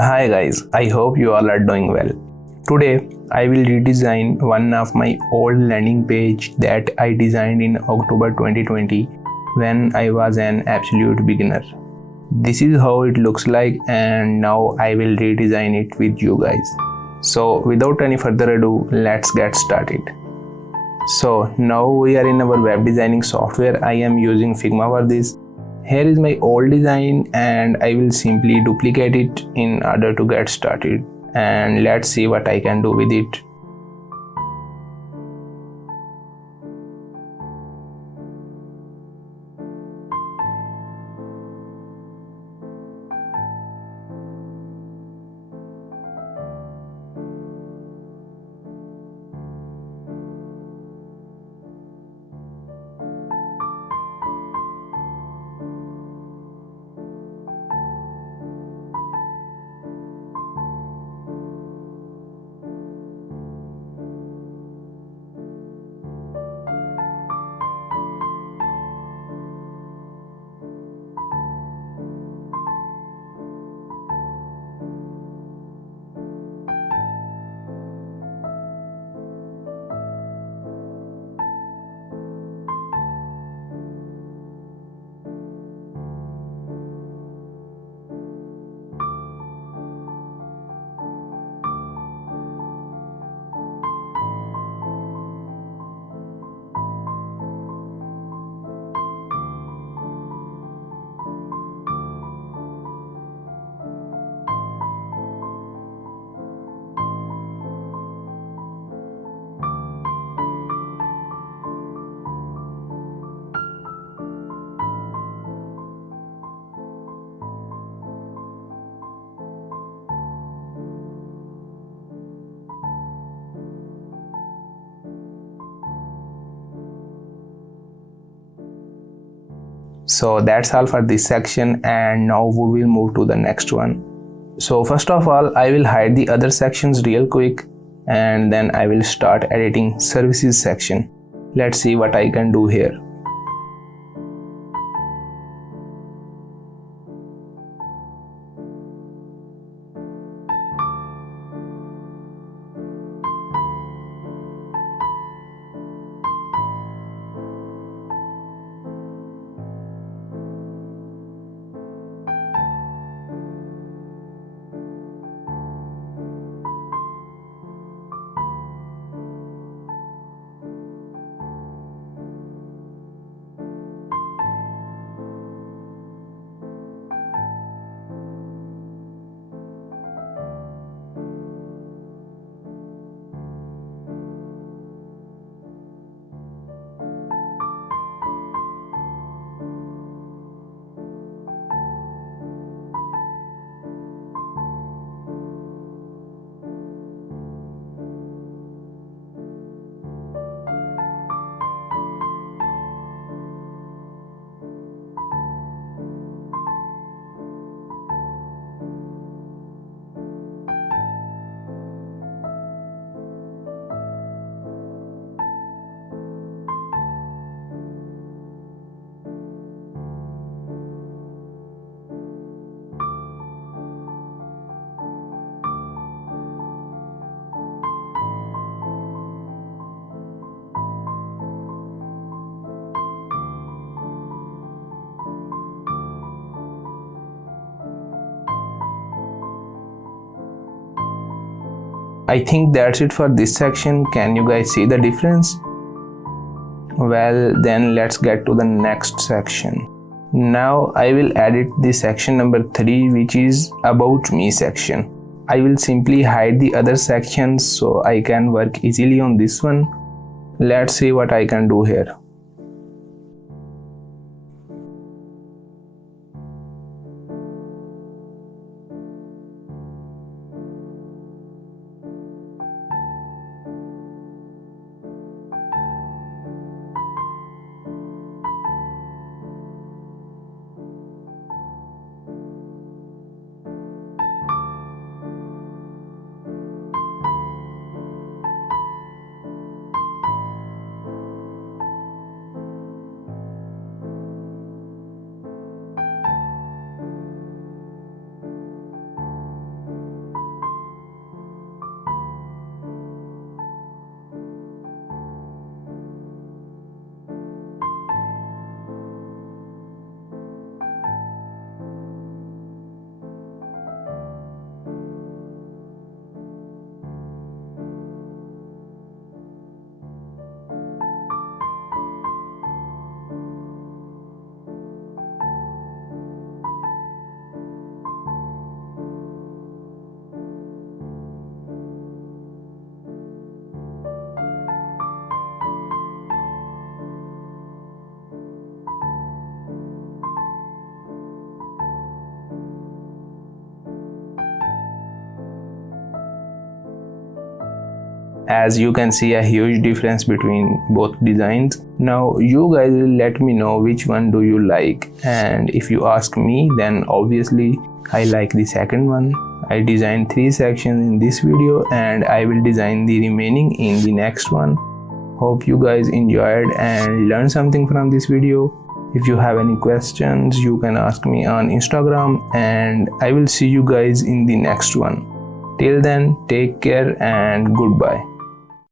Hi guys, I hope you all are doing well. Today I will redesign one of my old landing page that I designed in October 2020 when I was an absolute beginner. This is how it looks like and now I will redesign it with you guys. So without any further ado, let's get started. So now we are in our web designing software. I am using Figma for this. Here is my old design and I will simply duplicate it in order to get started, and let's see what I can do with it. So that's all for this section, and now we will move to the next one. So first of all, I will hide the other sections real quick and then I will start editing services section. Let's see what I can do here. I think that's it for this section. Can you guys see the difference? Well, then let's get to the next section. Now I will edit the section number 3, which is about me section. I will simply hide the other sections so I can work easily on this one. Let's see what I can do here. as you can see a huge difference between both designs. Now you guys will let me know which one do you like, and if you ask me, then obviously I like the second one. I designed 3 sections in this video and I will design the remaining in the next one. Hope you guys enjoyed and learned something from this video. If you have any questions, you can ask me on Instagram, and I will see you guys in the next one. Till then, take care and goodbye.